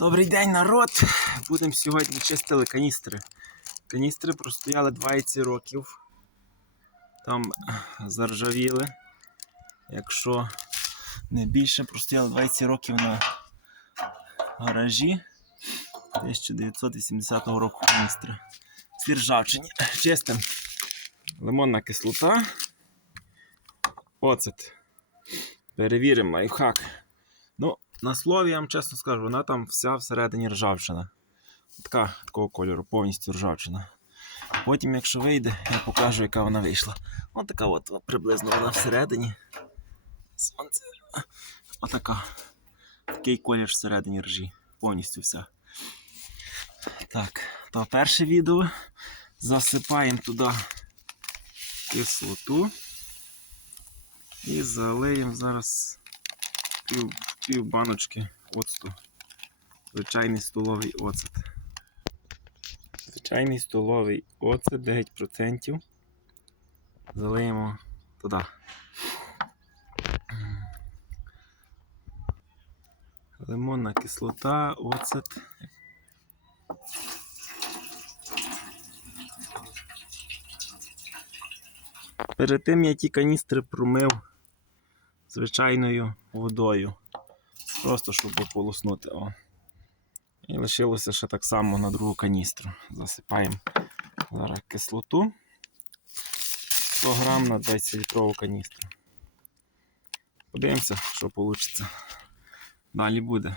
Добрий день, народ! Будемо сьогодні чистили каністри. Каністри простояли 20 років. Там заржавіли. Якщо не більше, простояли 20 років на гаражі 1980 року каністри. Всі ржавчині. Чистим. Лимонна кислота. Оцет. Перевіримо лайфхак. На слові, я вам чесно скажу, вона там вся всередині ржавчина. Така, такого кольору, повністю ржавчина. Потім, якщо вийде, я покажу, яка вона вийшла. Ось така от приблизно вона всередині. Сонце. Отака. Такий колір всередині ржі. Повністю вся. Так, то перше відео. Засипаємо туди кислоту. І залиємо зараз пів, пів баночки оцту. Звичайний столовий оцет. Звичайний столовий оцет 9%. Залиємо туди. Лимонна кислота, оцет. Перед тим я ті каністри промив звичайною водою. Просто щоб ополоснути. О. І лишилося ще так само на другу каністру. Засипаємо зараз кислоту 100 грам на 20-літрову каністру. Подивимося, що вийде. Далі буде.